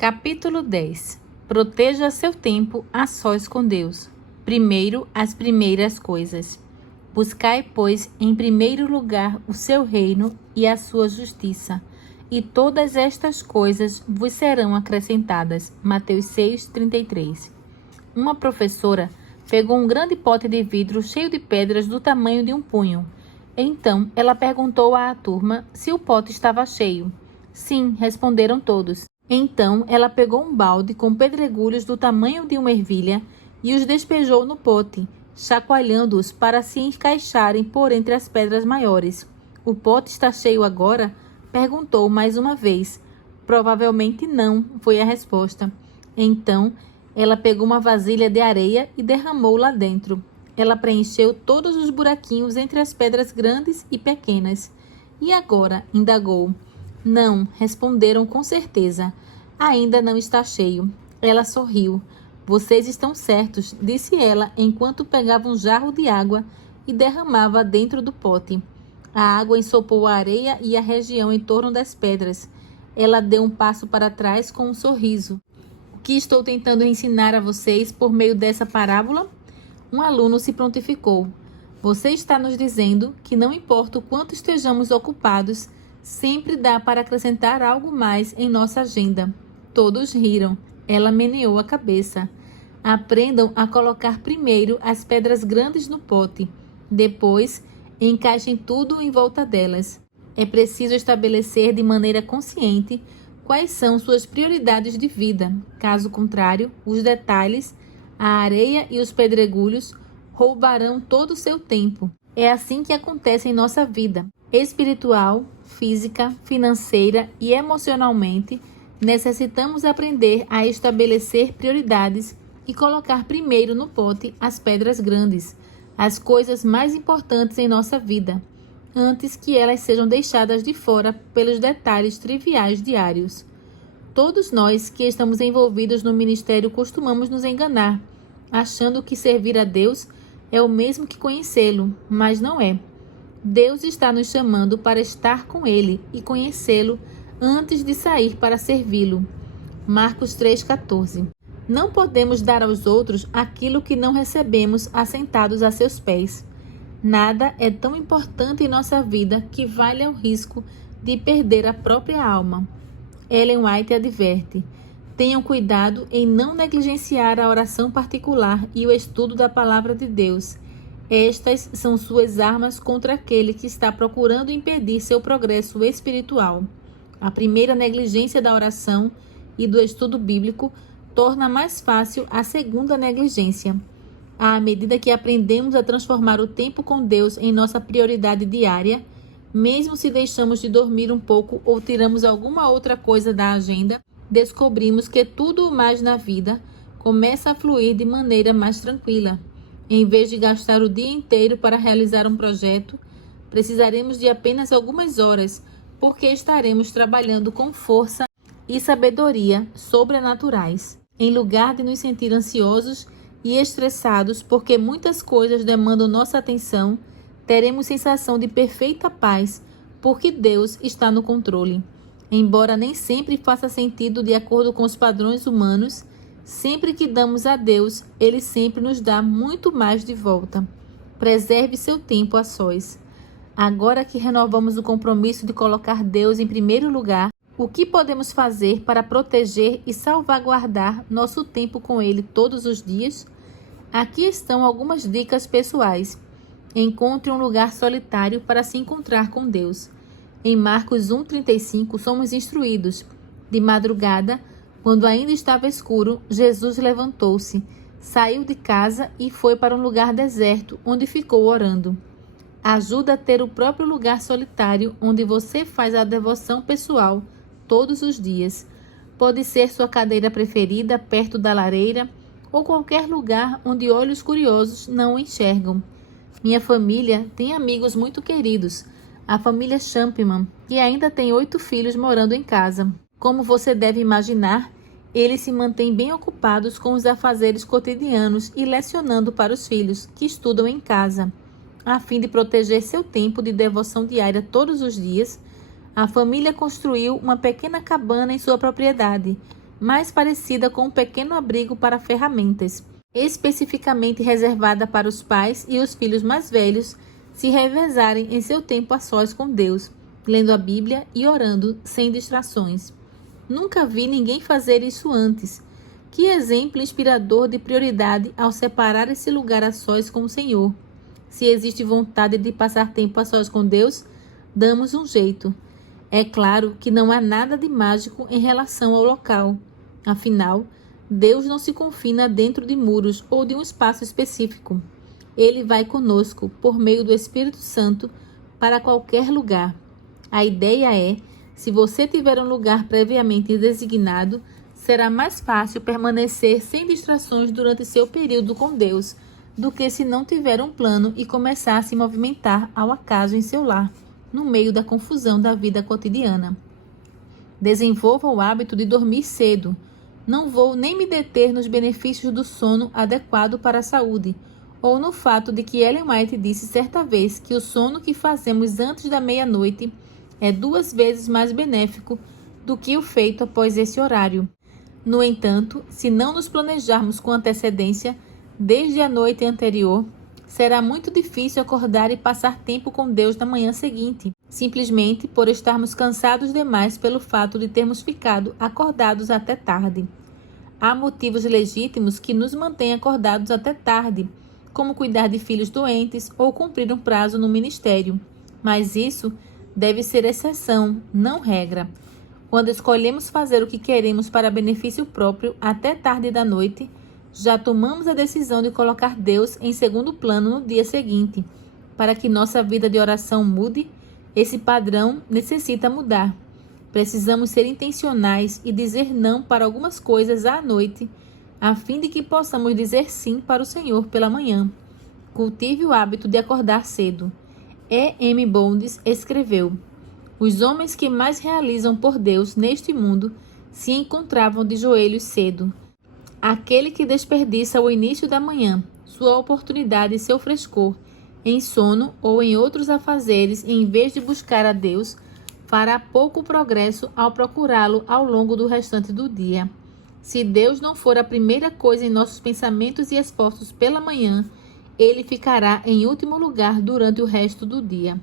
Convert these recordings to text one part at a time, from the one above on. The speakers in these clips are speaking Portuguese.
Capítulo 10. Proteja seu tempo a sós com Deus. Primeiro, as primeiras coisas. Buscai, pois, em primeiro lugar o seu reino e a sua justiça, e todas estas coisas vos serão acrescentadas. Mateus 6:33. Uma professora pegou um grande pote de vidro cheio de pedras do tamanho de um punho. Então, ela perguntou à turma se o pote estava cheio. Sim, responderam todos. Então, ela pegou um balde com pedregulhos do tamanho de uma ervilha e os despejou no pote, chacoalhando-os para se encaixarem por entre as pedras maiores. O pote está cheio agora? Perguntou mais uma vez. Provavelmente não, foi a resposta. Então, ela pegou uma vasilha de areia e derramou lá dentro. Ela preencheu todos os buraquinhos entre as pedras grandes e pequenas. E agora? Indagou. Não, responderam com certeza. Ainda não está cheio. Ela sorriu. Vocês estão certos, disse ela enquanto pegava um jarro de água e derramava dentro do pote. A água ensopou a areia e a região em torno das pedras. Ela deu um passo para trás com um sorriso. O que estou tentando ensinar a vocês por meio dessa parábola? Um aluno se prontificou. Você está nos dizendo que não importa o quanto estejamos ocupados, sempre dá para acrescentar algo mais em nossa agenda. Todos riram. Ela meneou a cabeça. Aprendam a colocar primeiro as pedras grandes no pote. Depois, encaixem tudo em volta delas. É preciso estabelecer de maneira consciente quais são suas prioridades de vida. Caso contrário, os detalhes, a areia e os pedregulhos roubarão todo o seu tempo. É assim que acontece em nossa vida. Espiritual, física, financeira e emocionalmente, necessitamos aprender a estabelecer prioridades e colocar primeiro no pote as pedras grandes, as coisas mais importantes em nossa vida, antes que elas sejam deixadas de fora pelos detalhes triviais diários. Todos nós que estamos envolvidos no ministério costumamos nos enganar, achando que servir a Deus é o mesmo que conhecê-lo, mas não é. Deus está nos chamando para estar com Ele e conhecê-lo antes de sair para servi-lo. Marcos 3,14. Não podemos dar aos outros aquilo que não recebemos assentados a seus pés. Nada é tão importante em nossa vida que vale ao risco de perder a própria alma. Ellen White adverte: tenham cuidado em não negligenciar a oração particular e o estudo da palavra de Deus. Estas são suas armas contra aquele que está procurando impedir seu progresso espiritual. A primeira negligência da oração e do estudo bíblico torna mais fácil a segunda negligência. À medida que aprendemos a transformar o tempo com Deus em nossa prioridade diária, mesmo se deixamos de dormir um pouco ou tiramos alguma outra coisa da agenda, descobrimos que tudo mais na vida começa a fluir de maneira mais tranquila. Em vez de gastar o dia inteiro para realizar um projeto, precisaremos de apenas algumas horas, porque estaremos trabalhando com força e sabedoria sobrenaturais. Em lugar de nos sentir ansiosos e estressados porque muitas coisas demandam nossa atenção, teremos sensação de perfeita paz, porque Deus está no controle. Embora nem sempre faça sentido de acordo com os padrões humanos, sempre que damos a Deus, Ele sempre nos dá muito mais de volta. Preserve seu tempo a sós. Agora que renovamos o compromisso de colocar Deus em primeiro lugar, o que podemos fazer para proteger e salvaguardar nosso tempo com Ele todos os dias? Aqui estão algumas dicas pessoais. Encontre um lugar solitário para se encontrar com Deus. Em Marcos 1,35, somos instruídos. De madrugada, quando ainda estava escuro, Jesus levantou-se, saiu de casa e foi para um lugar deserto, onde ficou orando. Ajuda a ter o próprio lugar solitário onde você faz a devoção pessoal todos os dias. Pode ser sua cadeira preferida perto da lareira ou qualquer lugar onde olhos curiosos não o enxergam. Minha família tem amigos muito queridos, a família Champman, que ainda tem 8 filhos morando em casa. Como você deve imaginar, eles se mantêm bem ocupados com os afazeres cotidianos e lecionando para os filhos, que estudam em casa. A fim de proteger seu tempo de devoção diária todos os dias, a família construiu uma pequena cabana em sua propriedade, mais parecida com um pequeno abrigo para ferramentas, especificamente reservada para os pais e os filhos mais velhos se revezarem em seu tempo a sós com Deus, lendo a Bíblia e orando sem distrações. Nunca vi ninguém fazer isso antes. Que exemplo inspirador de prioridade ao separar esse lugar a sós com o Senhor. Se existe vontade de passar tempo a sós com Deus, damos um jeito. É claro que não há nada de mágico em relação ao local. Afinal, Deus não se confina dentro de muros ou de um espaço específico. Ele vai conosco, por meio do Espírito Santo, para qualquer lugar. A ideia é, se você tiver um lugar previamente designado, será mais fácil permanecer sem distrações durante seu período com Deus, do que se não tiver um plano e começar a se movimentar ao acaso em seu lar, no meio da confusão da vida cotidiana. Desenvolva o hábito de dormir cedo. Não vou nem me deter nos benefícios do sono adequado para a saúde, ou no fato de que Ellen White disse certa vez que o sono que fazemos antes da meia-noite é 2 vezes mais benéfico do que o feito após esse horário. No entanto, se não nos planejarmos com antecedência, desde a noite anterior, será muito difícil acordar e passar tempo com Deus na manhã seguinte, simplesmente por estarmos cansados demais pelo fato de termos ficado acordados até tarde. Há motivos legítimos que nos mantêm acordados até tarde, como cuidar de filhos doentes ou cumprir um prazo no ministério, mas isso deve ser exceção, não regra. Quando escolhemos fazer o que queremos para benefício próprio até tarde da noite, já tomamos a decisão de colocar Deus em segundo plano no dia seguinte. Para que nossa vida de oração mude, esse padrão necessita mudar. Precisamos ser intencionais e dizer não para algumas coisas à noite, a fim de que possamos dizer sim para o Senhor pela manhã. Cultive o hábito de acordar cedo. E. M. Bounds escreveu: os homens que mais realizam por Deus neste mundo se encontravam de joelhos cedo. Aquele que desperdiça o início da manhã, sua oportunidade e seu frescor, em sono ou em outros afazeres, em vez de buscar a Deus, fará pouco progresso ao procurá-lo ao longo do restante do dia. Se Deus não for a primeira coisa em nossos pensamentos e esforços pela manhã, ele ficará em último lugar durante o resto do dia.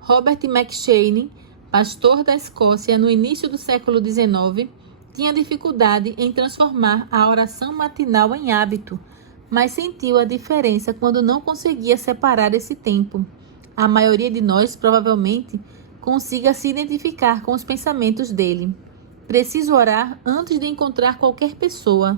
Robert McCheyne, pastor da Escócia no início do século XIX, tinha dificuldade em transformar a oração matinal em hábito, mas sentiu a diferença quando não conseguia separar esse tempo. A maioria de nós, provavelmente, consiga se identificar com os pensamentos dele. Preciso orar antes de encontrar qualquer pessoa.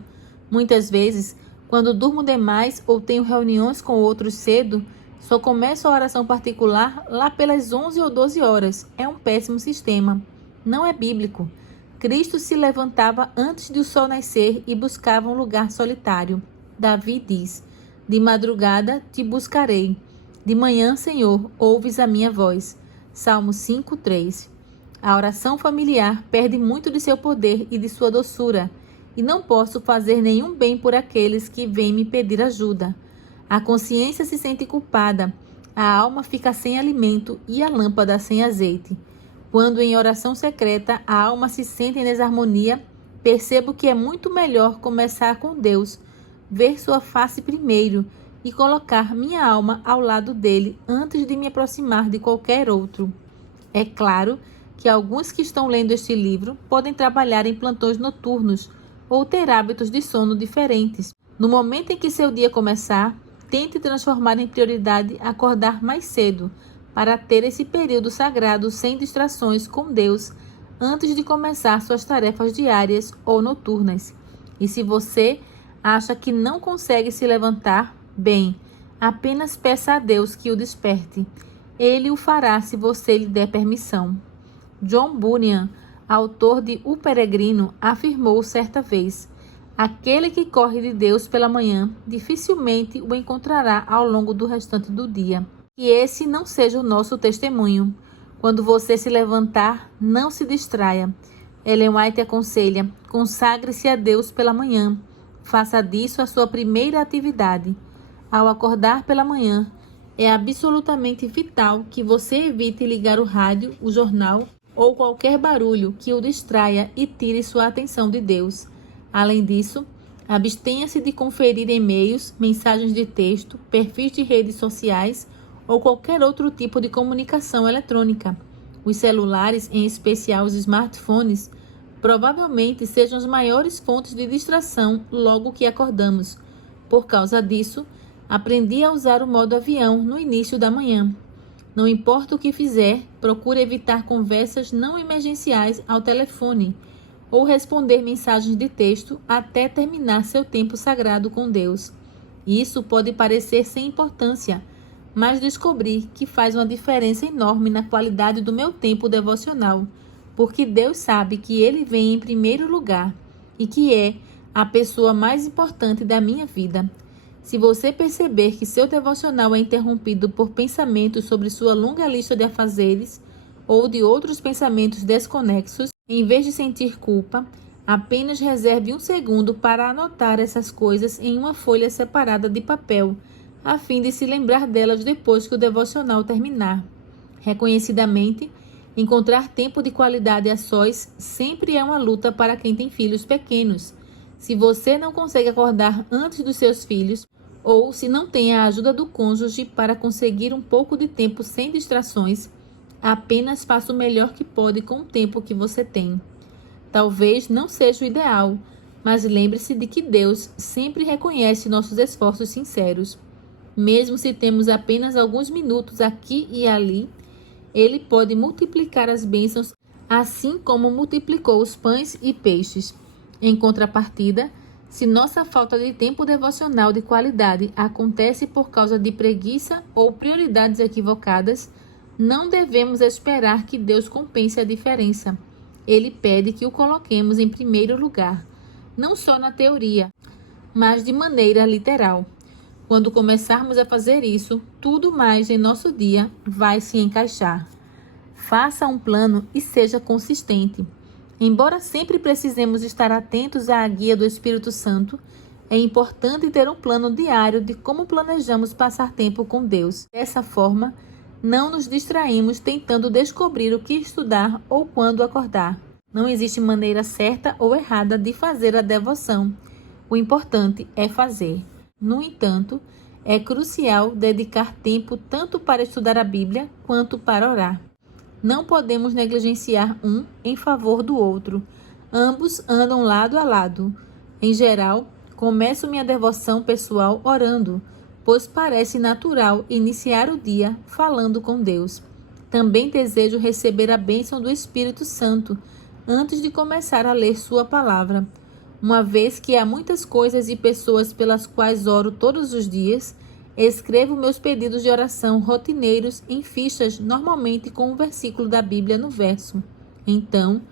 Muitas vezes, quando durmo demais ou tenho reuniões com outros cedo, só começo a oração particular lá pelas 11 ou 12 horas. É um péssimo sistema. Não é bíblico. Cristo se levantava antes de o sol nascer e buscava um lugar solitário. Davi diz: de madrugada te buscarei. De manhã, Senhor, ouves a minha voz. Salmo 5:3. A oração familiar perde muito de seu poder e de sua doçura, e não posso fazer nenhum bem por aqueles que vêm me pedir ajuda. A consciência se sente culpada, a alma fica sem alimento e a lâmpada sem azeite. Quando em oração secreta a alma se sente em desarmonia, percebo que é muito melhor começar com Deus, ver sua face primeiro e colocar minha alma ao lado dele antes de me aproximar de qualquer outro. É claro que alguns que estão lendo este livro podem trabalhar em plantões noturnos ou ter hábitos de sono diferentes. No momento em que seu dia começar, tente transformar em prioridade acordar mais cedo, para ter esse período sagrado sem distrações com Deus antes de começar suas tarefas diárias ou noturnas. E se você acha que não consegue se levantar, bem, apenas peça a Deus que o desperte. Ele o fará se você lhe der permissão. John Bunyan, autor de O Peregrino, afirmou certa vez: aquele que corre de Deus pela manhã dificilmente o encontrará ao longo do restante do dia. Que esse não seja o nosso testemunho. Quando você se levantar, não se distraia. Ellen White aconselha: consagre-se a Deus pela manhã. Faça disso a sua primeira atividade. Ao acordar pela manhã, é absolutamente vital que você evite ligar o rádio, o jornal ou qualquer barulho que o distraia e tire sua atenção de Deus. Além disso, abstenha-se de conferir e-mails, mensagens de texto, perfis de redes sociais ou qualquer outro tipo de comunicação eletrônica. Os celulares, em especial os smartphones, provavelmente sejam as maiores fontes de distração logo que acordamos. Por causa disso, aprendi a usar o modo avião no início da manhã. Não importa o que fizer, procure evitar conversas não emergenciais ao telefone ou responder mensagens de texto até terminar seu tempo sagrado com Deus. Isso pode parecer sem importância, mas descobri que faz uma diferença enorme na qualidade do meu tempo devocional, porque Deus sabe que Ele vem em primeiro lugar e que é a pessoa mais importante da minha vida. Se você perceber que seu devocional é interrompido por pensamentos sobre sua longa lista de afazeres ou de outros pensamentos desconexos, em vez de sentir culpa, apenas reserve um segundo para anotar essas coisas em uma folha separada de papel, a fim de se lembrar delas depois que o devocional terminar. Reconhecidamente, encontrar tempo de qualidade a sós sempre é uma luta para quem tem filhos pequenos. Se você não consegue acordar antes dos seus filhos, ou se não tem a ajuda do cônjuge para conseguir um pouco de tempo sem distrações, apenas faça o melhor que pode com o tempo que você tem. Talvez não seja o ideal, mas lembre-se de que Deus sempre reconhece nossos esforços sinceros. Mesmo se temos apenas alguns minutos aqui e ali, Ele pode multiplicar as bênçãos, assim como multiplicou os pães e peixes. Em contrapartida, se nossa falta de tempo devocional de qualidade acontece por causa de preguiça ou prioridades equivocadas, não devemos esperar que Deus compense a diferença. Ele pede que o coloquemos em primeiro lugar, não só na teoria, mas de maneira literal. Quando começarmos a fazer isso, tudo mais em nosso dia vai se encaixar. Faça um plano e seja consistente. Embora sempre precisemos estar atentos à guia do Espírito Santo, é importante ter um plano diário de como planejamos passar tempo com Deus. Dessa forma, não nos distraímos tentando descobrir o que estudar ou quando acordar. Não existe maneira certa ou errada de fazer a devoção. O importante é fazer. No entanto, é crucial dedicar tempo tanto para estudar a Bíblia quanto para orar. Não podemos negligenciar um em favor do outro. Ambos andam lado a lado. Em geral, começo minha devoção pessoal orando, pois parece natural iniciar o dia falando com Deus. Também desejo receber a bênção do Espírito Santo antes de começar a ler sua palavra. Uma vez que há muitas coisas e pessoas pelas quais oro todos os dias, escrevo meus pedidos de oração rotineiros em fichas, normalmente com um versículo da Bíblia no verso. Então,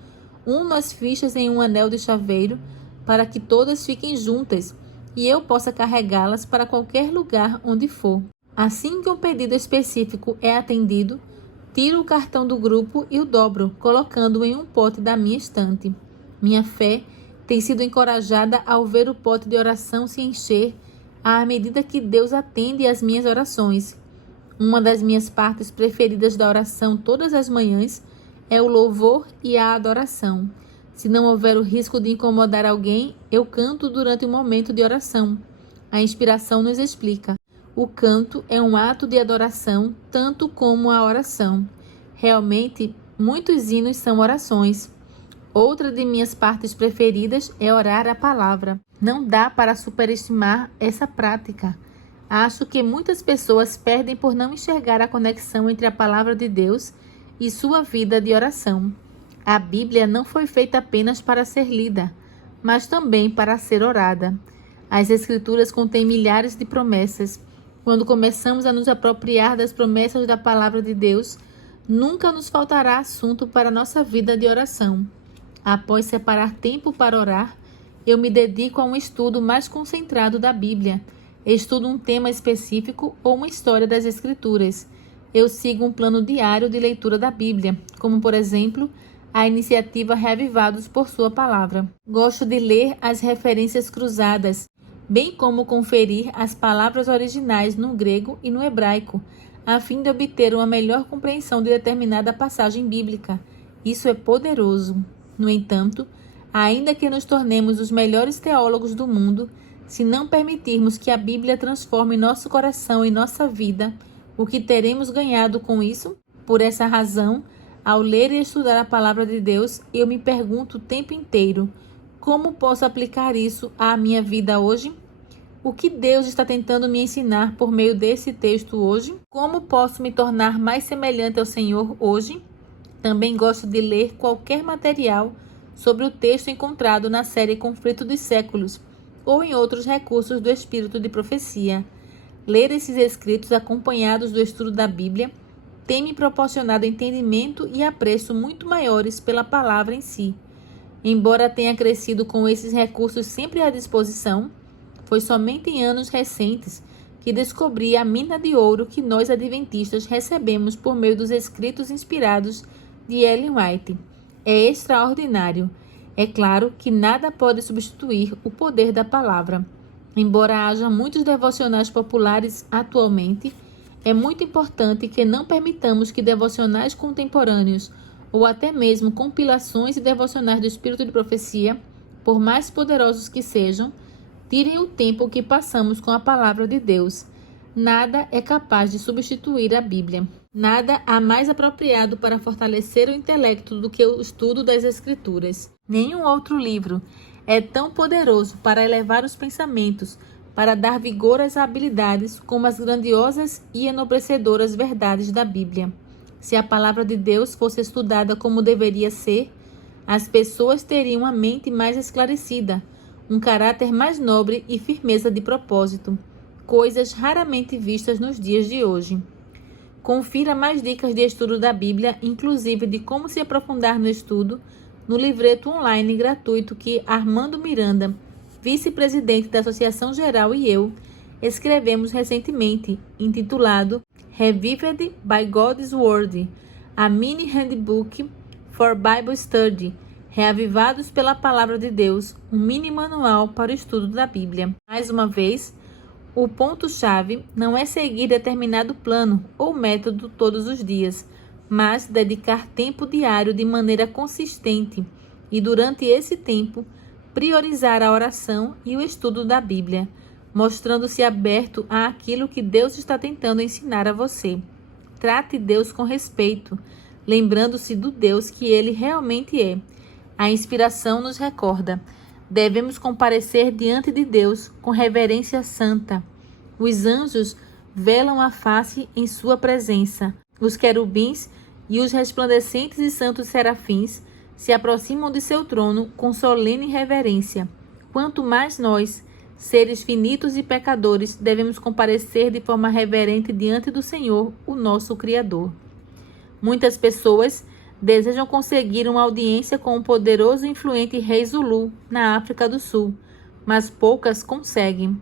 uno as fichas em um anel de chaveiro para que todas fiquem juntas e eu possa carregá-las para qualquer lugar onde for. Assim que um pedido específico é atendido, tiro o cartão do grupo e o dobro, colocando-o em um pote da minha estante. Minha fé tem sido encorajada ao ver o pote de oração se encher à medida que Deus atende às minhas orações. Uma das minhas partes preferidas da oração todas as manhãs é o louvor e a adoração. Se não houver o risco de incomodar alguém, eu canto durante o momento de oração. A inspiração nos explica. O canto é um ato de adoração, tanto como a oração. Realmente, muitos hinos são orações. Outra de minhas partes preferidas é orar a palavra. Não dá para superestimar essa prática. Acho que muitas pessoas perdem por não enxergar a conexão entre a palavra de Deus e sua vida de oração. A Bíblia não foi feita apenas para ser lida, mas também para ser orada. As Escrituras contêm milhares de promessas. Quando começamos a nos apropriar das promessas da palavra de Deus, nunca nos faltará assunto para a nossa vida de oração. Após separar tempo para orar, eu me dedico a um estudo mais concentrado da Bíblia. Estudo um tema específico ou uma história das Escrituras. Eu sigo um plano diário de leitura da Bíblia, como, por exemplo, a iniciativa Reavivados por Sua Palavra. Gosto de ler as referências cruzadas, bem como conferir as palavras originais no grego e no hebraico, a fim de obter uma melhor compreensão de determinada passagem bíblica. Isso é poderoso. No entanto, ainda que nos tornemos os melhores teólogos do mundo, se não permitirmos que a Bíblia transforme nosso coração e nossa vida, o que teremos ganhado com isso? Por essa razão, ao ler e estudar a palavra de Deus, eu me pergunto o tempo inteiro: como posso aplicar isso à minha vida hoje? O que Deus está tentando me ensinar por meio desse texto hoje? Como posso me tornar mais semelhante ao Senhor hoje? Também gosto de ler qualquer material sobre o texto encontrado na série Conflito dos Séculos ou em outros recursos do Espírito de Profecia. Ler esses escritos acompanhados do estudo da Bíblia tem me proporcionado entendimento e apreço muito maiores pela palavra em si. Embora tenha crescido com esses recursos sempre à disposição, foi somente em anos recentes que descobri a mina de ouro que nós adventistas recebemos por meio dos escritos inspirados de Ellen White. É extraordinário. É claro que nada pode substituir o poder da palavra. Embora haja muitos devocionais populares atualmente, é muito importante que não permitamos que devocionais contemporâneos ou até mesmo compilações e devocionais do Espírito de Profecia, por mais poderosos que sejam, tirem o tempo que passamos com a palavra de Deus. Nada é capaz de substituir a Bíblia. Nada há mais apropriado para fortalecer o intelecto do que o estudo das Escrituras. Nenhum outro livro é tão poderoso para elevar os pensamentos, para dar vigor às habilidades, como as grandiosas e enobrecedoras verdades da Bíblia. Se a palavra de Deus fosse estudada como deveria ser, as pessoas teriam a mente mais esclarecida, um caráter mais nobre e firmeza de propósito, coisas raramente vistas nos dias de hoje. Confira mais dicas de estudo da Bíblia, inclusive de como se aprofundar no estudo, no livreto online gratuito que Armando Miranda, vice-presidente da Associação Geral, e eu escrevemos recentemente, intitulado Revived by God's Word, a mini handbook for Bible Study, Reavivados pela Palavra de Deus, um mini manual para o estudo da Bíblia. Mais uma vez, o ponto-chave não é seguir determinado plano ou método todos os dias, mas dedicar tempo diário de maneira consistente e, durante esse tempo, priorizar a oração e o estudo da Bíblia, mostrando-se aberto àquilo que Deus está tentando ensinar a você. Trate Deus com respeito, lembrando-se do Deus que Ele realmente é. A inspiração nos recorda: devemos comparecer diante de Deus com reverência santa. Os anjos velam a face em sua presença. Os querubins e os resplandecentes e santos serafins se aproximam de seu trono com solene reverência. Quanto mais nós, seres finitos e pecadores, devemos comparecer de forma reverente diante do Senhor, o nosso Criador. Muitas pessoas desejam conseguir uma audiência com o poderoso e influente rei Zulu, na África do Sul, mas poucas conseguem.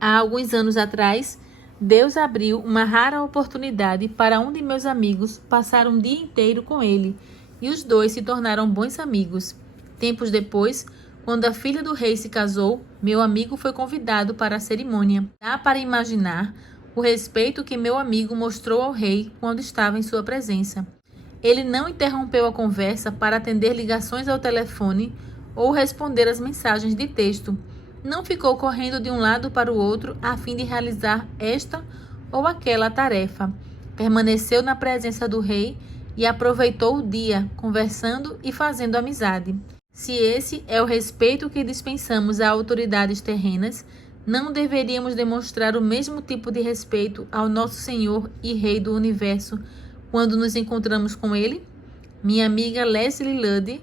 Há alguns anos atrás, Deus abriu uma rara oportunidade para um de meus amigos passar um dia inteiro com ele, e os dois se tornaram bons amigos. Tempos depois, quando a filha do rei se casou, meu amigo foi convidado para a cerimônia. Dá para imaginar o respeito que meu amigo mostrou ao rei quando estava em sua presença. Ele não interrompeu a conversa para atender ligações ao telefone ou responder às mensagens de texto. Não ficou correndo de um lado para o outro a fim de realizar esta ou aquela tarefa. Permaneceu na presença do rei e aproveitou o dia, conversando e fazendo amizade. Se esse é o respeito que dispensamos a autoridades terrenas, não deveríamos demonstrar o mesmo tipo de respeito ao nosso Senhor e Rei do Universo quando nos encontramos com ele? Minha amiga Leslie Ludd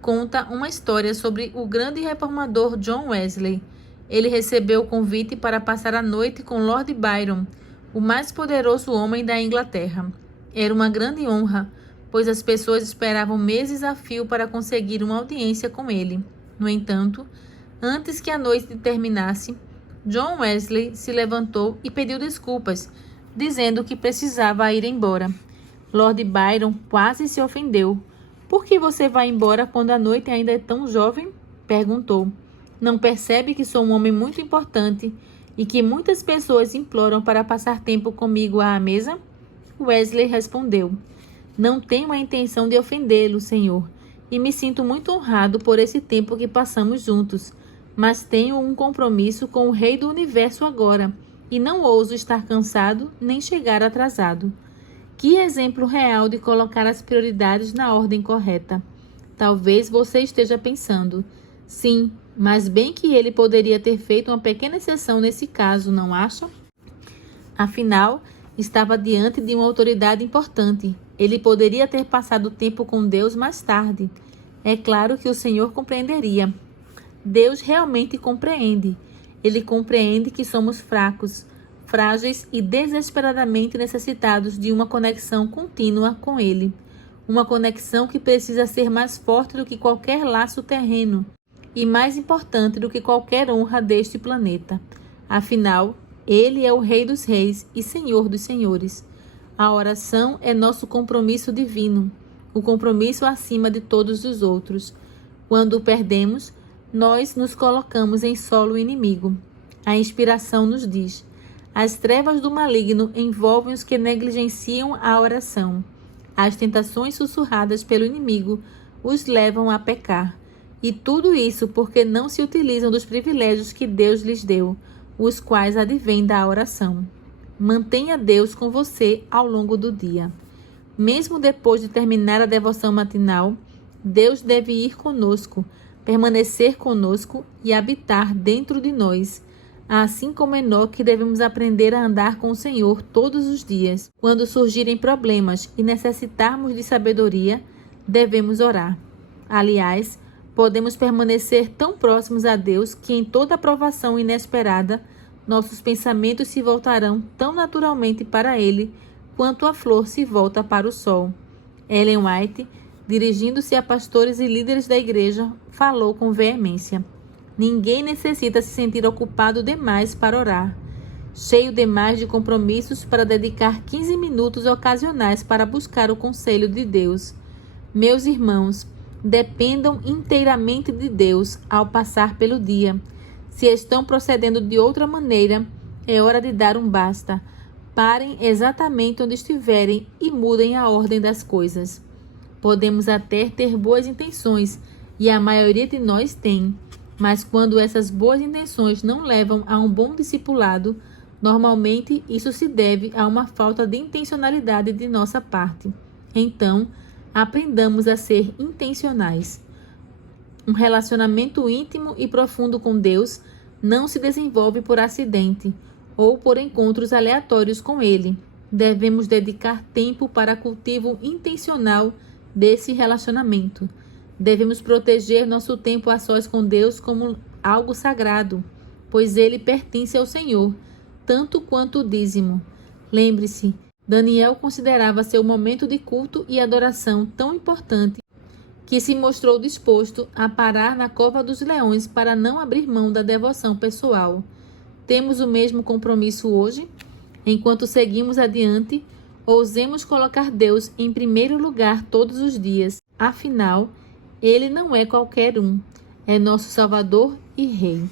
conta uma história sobre o grande reformador John Wesley. Ele recebeu o convite para passar a noite com Lord Byron, o mais poderoso homem da Inglaterra. Era uma grande honra, pois as pessoas esperavam meses a fio para conseguir uma audiência com ele. No entanto, antes que a noite terminasse, John Wesley se levantou e pediu desculpas, dizendo que precisava ir embora. Lord Byron quase se ofendeu. "Por que você vai embora quando a noite ainda é tão jovem?" perguntou. "Não percebe que sou um homem muito importante e que muitas pessoas imploram para passar tempo comigo à mesa?" Wesley respondeu: Não tenho a intenção de ofendê-lo, Senhor, e me sinto muito honrado por esse tempo que passamos juntos, mas tenho um compromisso com o Rei do Universo agora, e não ouso estar cansado nem chegar atrasado. Que exemplo real de colocar as prioridades na ordem correta. Talvez você esteja pensando, sim, mas bem que ele poderia ter feito uma pequena exceção nesse caso, não acha? Afinal, estava diante de uma autoridade importante. Ele poderia ter passado tempo com Deus mais tarde. É claro que o Senhor compreenderia. Deus realmente compreende. Ele compreende que somos fracos, frágeis e desesperadamente necessitados de uma conexão contínua com Ele. Uma conexão que precisa ser mais forte do que qualquer laço terreno e mais importante do que qualquer honra deste planeta. Afinal, Ele é o Rei dos Reis e Senhor dos Senhores. A oração é nosso compromisso divino, o compromisso acima de todos os outros. Quando o perdemos, nós nos colocamos em solo inimigo. A inspiração nos diz: as trevas do maligno envolvem os que negligenciam a oração. As tentações sussurradas pelo inimigo os levam a pecar. E tudo isso porque não se utilizam dos privilégios que Deus lhes deu, os quais advêm da oração. Mantenha Deus com você ao longo do dia. Mesmo depois de terminar a devoção matinal, Deus deve ir conosco, permanecer conosco e habitar dentro de nós. Assim como Enoque, devemos aprender a andar com o Senhor todos os dias. Quando surgirem problemas e necessitarmos de sabedoria, devemos orar. Aliás, podemos permanecer tão próximos a Deus que em toda provação inesperada, nossos pensamentos se voltarão tão naturalmente para Ele quanto a flor se volta para o sol. Ellen White, dirigindo-se a pastores e líderes da igreja, falou com veemência: ninguém necessita se sentir ocupado demais para orar, cheio demais de compromissos para dedicar 15 minutos ocasionais para buscar o conselho de Deus. Meus irmãos, dependam inteiramente de Deus ao passar pelo dia. Se estão procedendo de outra maneira, é hora de dar um basta. Parem exatamente onde estiverem e mudem a ordem das coisas. Podemos até ter boas intenções, e a maioria de nós tem, mas quando essas boas intenções não levam a um bom discipulado, normalmente isso se deve a uma falta de intencionalidade de nossa parte. Então, aprendamos a ser intencionais. Um relacionamento íntimo e profundo com Deus não se desenvolve por acidente ou por encontros aleatórios com Ele. Devemos dedicar tempo para cultivo intencional desse relacionamento. Devemos proteger nosso tempo a sós com Deus como algo sagrado, pois ele pertence ao Senhor, tanto quanto o dízimo. Lembre-se, Daniel considerava seu momento de culto e adoração tão importante que se mostrou disposto a parar na cova dos leões para não abrir mão da devoção pessoal. Temos o mesmo compromisso hoje? Enquanto seguimos adiante, ousemos colocar Deus em primeiro lugar todos os dias. Afinal, Ele não é qualquer um, é nosso Salvador e Rei.